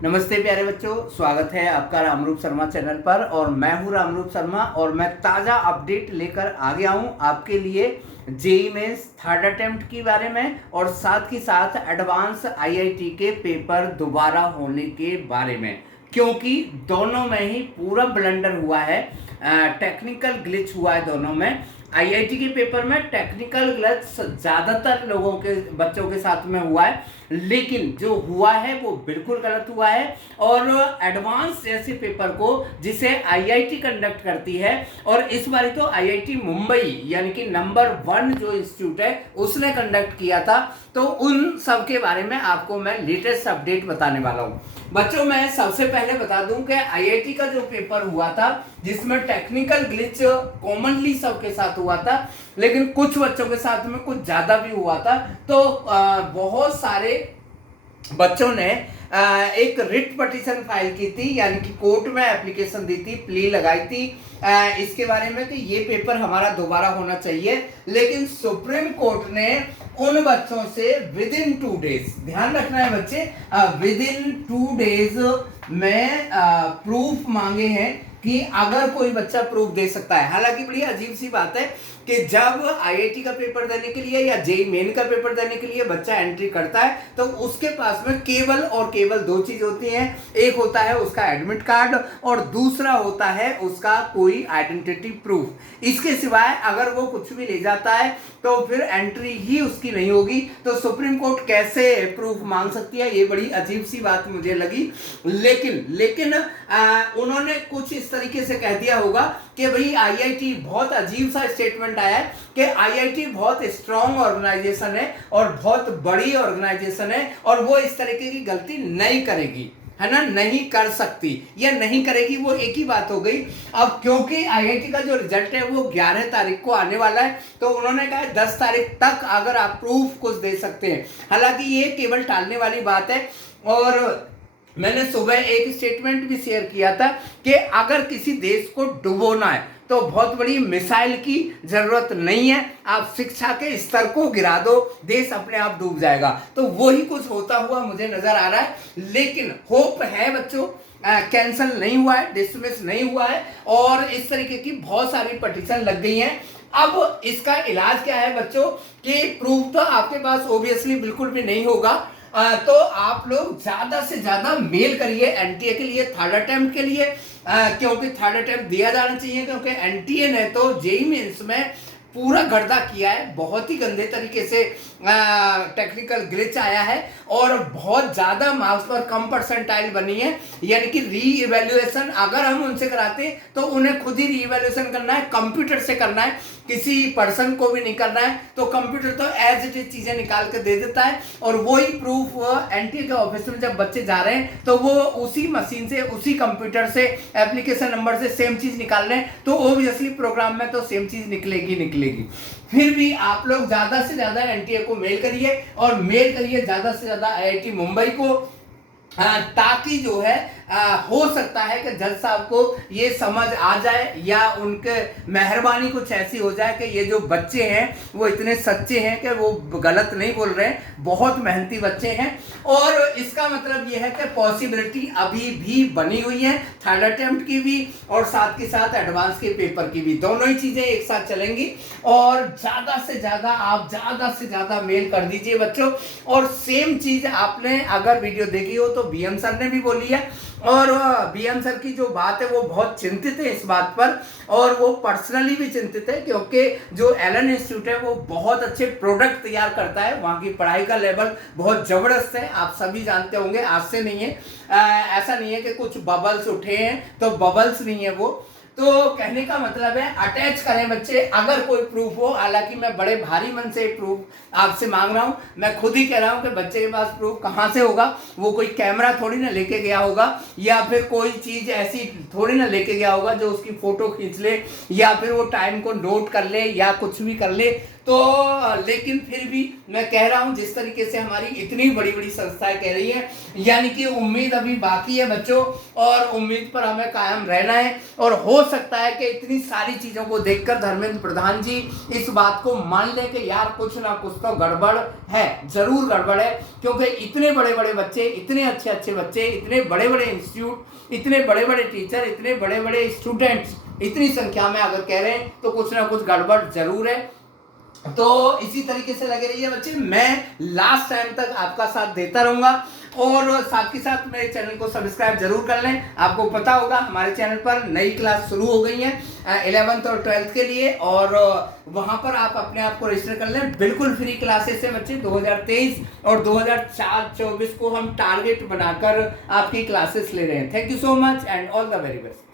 नमस्ते प्यारे बच्चों, स्वागत है आपका रामरूप शर्मा चैनल पर। और मैं हूं रामरूप शर्मा और मैं ताज़ा अपडेट लेकर आ गया हूं आपके लिए जेईई मेंस थर्ड अटेम्प्ट के बारे में और साथ ही साथ एडवांस आईआईटी के पेपर दोबारा होने के बारे में, क्योंकि दोनों में ही पूरा ब्लंडर हुआ है, टेक्निकल ग्लिच हुआ है दोनों में। आईआईटी के पेपर में टेक्निकल ग्लिच ज़्यादातर लोगों के बच्चों के साथ में हुआ है, लेकिन जो हुआ है वो बिल्कुल गलत हुआ है। और एडवांस जैसे पेपर को जिसे आईआईटी कंडक्ट करती है, और इस बार तो आईआईटी मुंबई यानी कि नंबर 1 जो इंस्टीट्यूट है उसने कंडक्ट किया था, तो उन सब के बारे में आपको मैं लेटेस्ट अपडेट बताने वाला हूँ। बच्चों, मैं सबसे पहले बता दूं कि आईआईटी का जो पेपर हुआ था जिसमें टेक्निकल ग्लिच कॉमनली सबके साथ हुआ था, लेकिन कुछ बच्चों के साथ में कुछ ज्यादा भी हुआ था। तो बहुत सारे बच्चों ने एक रिट पिटीशन फाइल की थी, यानी कि कोर्ट में एप्लीकेशन दी थी, प्ली लगाई थी इसके बारे में कि ये पेपर हमारा दोबारा होना चाहिए। लेकिन सुप्रीम कोर्ट ने उन बच्चों से विद इन 2 डेज, ध्यान रखना है बच्चे, विद इन 2 डेज में प्रूफ मांगे हैं कि अगर कोई बच्चा प्रूफ दे सकता है। हालांकि बड़ी अजीब सी बात है कि जब आईआईटी का पेपर देने के लिए या जेईई मेन का पेपर देने के लिए बच्चा एंट्री करता है तो उसके पास में केवल और केवल 2 चीज होती हैं। एक होता है उसका एडमिट कार्ड और दूसरा होता है उसका कोई आइडेंटिटी प्रूफ। इसके सिवाय अगर वो कुछ भी ले जाता है तो फिर एंट्री ही उसकी नहीं होगी। तो सुप्रीम कोर्ट कैसे प्रूफ मांग सकती है, ये बड़ी अजीब सी बात मुझे लगी। लेकिन उन्होंने कुछ इस तरीके से कह दिया होगा कि भाई आईआईटी, बहुत अजीब सा स्टेटमेंट आया है कि आईआईटी बहुत स्ट्रॉन्ग ऑर्गेनाइजेशन है और बहुत बड़ी ऑर्गेनाइजेशन है और वो इस तरीके की गलती नहीं करेगी, है ना, नहीं कर सकती या नहीं करेगी, वो एक ही बात हो गई। अब क्योंकि आईआईटी का जो रिजल्ट है वो 11 तारीख को आने वाला है, तो उन्होंने कहा 10 तारीख तक अगर आप प्रूफ कुछ दे सकते हैं। हालांकि ये केवल टालने वाली बात है। और मैंने सुबह एक स्टेटमेंट भी शेयर किया था कि अगर किसी देश को डुबोना है तो बहुत बड़ी मिसाइल की जरूरत नहीं है, आप शिक्षा के स्तर को गिरा दो, देश अपने आप डूब जाएगा। तो वही कुछ होता हुआ मुझे नजर आ रहा है। लेकिन होप है बच्चों, कैंसिल नहीं हुआ है, डिसमिस नहीं हुआ है और इस तरीके की बहुत सारी पिटीशन लग गई हैं। अब इसका इलाज क्या है बच्चों कि प्रूफ तो आपके पास ओबियसली बिल्कुल भी नहीं होगा, तो आप लोग ज्यादा से ज्यादा मेल करिए एनटीए के लिए, थर्ड अटेम्प्ट के लिए, क्योंकि थर्ड अटेम्प्ट दिया जाना चाहिए, क्योंकि एनटीए ने तो जेईई मेंस में पूरा गर्दा किया है, बहुत ही गंदे तरीके से टेक्निकल ग्लिच आया है और बहुत ज्यादा मार्क्स पर कम परसेंटाइल बनी है। यानी कि री इवेल्युएशन अगर हम उनसे कराते हैं तो उन्हें खुद ही री इवेल्युएशन करना है, कंप्यूटर से करना है, किसी पर्सन को भी नहीं करना है। तो कंप्यूटर तो एज इट इज चीजें निकाल के दे देता है और वही प्रूफ एनटीए के ऑफिस में जब बच्चे जा रहे हैं तो वो उसी मशीन से, उसी कंप्यूटर से, एप्लीकेशन नंबर से सेम चीज निकाल रहे हैं, तो ओब्वियसली प्रोग्राम में तो सेम चीज निकलेगी। फिर भी आप लोग ज्यादा से ज्यादा एनटीए को मेल करिए और मेल करिए ज्यादा से ज्यादा आईआईटी मुंबई को, ताकि जो है हो सकता है कि जज साहब को ये समझ आ जाए या उनके मेहरबानी कुछ ऐसी हो जाए कि ये जो बच्चे हैं वो इतने सच्चे हैं कि वो गलत नहीं बोल रहे हैं, बहुत मेहनती बच्चे हैं। और इसका मतलब ये है कि पॉसिबिलिटी अभी भी बनी हुई है, थर्ड अटेम्प्ट की भी और साथ के साथ एडवांस के पेपर की भी, दोनों ही चीजें एक साथ चलेंगी। और ज्यादा से ज्यादा आप ज्यादा से ज्यादा मेल कर दीजिए बच्चों। और सेम चीज आपने अगर वीडियो देखी हो तो बीएम सर ने भी बोली है, और बीएम सर की जो बात है वो बहुत चिंतित है इस बात पर, और वो पर्सनली भी चिंतित है, क्योंकि जो एलन इंस्टीट्यूट है वो बहुत अच्छे प्रोडक्ट तैयार करता है, वहाँ की पढ़ाई का लेवल बहुत जबरदस्त है, आप सभी जानते होंगे, आज से नहीं है। ऐसा नहीं है कि कुछ बबल्स उठे हैं, तो बबल्स नहीं है वो। तो कहने का मतलब है अटैच करें बच्चे अगर कोई प्रूफ हो। हालांकि मैं बड़े भारी मन से प्रूफ आपसे मांग रहा हूं, मैं खुद ही कह रहा हूं कि बच्चे के पास प्रूफ कहां से होगा, वो कोई कैमरा थोड़ी ना लेके गया होगा या फिर कोई चीज ऐसी थोड़ी ना लेके गया होगा जो उसकी फोटो खींच ले या फिर वो टाइम को नोट कर ले या कुछ भी कर ले। तो लेकिन फिर भी मैं कह रहा हूं जिस तरीके से हमारी इतनी बड़ी बड़ी संस्थाएं कह रही हैं, यानी कि उम्मीद अभी बाकी है बच्चों, और उम्मीद पर हमें कायम रहना है। और हो सकता है कि इतनी सारी चीज़ों को देखकर धर्मेंद्र प्रधान जी इस बात को मान लें कि यार कुछ ना कुछ तो गड़बड़ है, जरूर गड़बड़ है, क्योंकि इतने बड़े बड़े बच्चे, इतने अच्छे अच्छे बच्चे, इतने बड़े बड़े इंस्टीट्यूट, इतने बड़े बड़े टीचर, इतने बड़े बड़े स्टूडेंट्स इतनी संख्या में अगर कह रहे हैं तो कुछ ना कुछ गड़बड़ जरूर है। तो इसी तरीके से लगे रहिए बच्चे, मैं लास्ट टाइम तक आपका साथ देता रहूंगा। और साथ के साथ मेरे चैनल को सब्सक्राइब जरूर कर लें। आपको पता होगा हमारे चैनल पर नई क्लास शुरू हो गई है 11th और 12th के लिए, और वहां पर आप अपने आप को रजिस्टर कर लें, बिल्कुल फ्री क्लासेस है बच्चे। 2023 और 2024 को हम टारगेट बनाकर आपकी क्लासेस ले रहे हैं। Thank you so much and all the very best.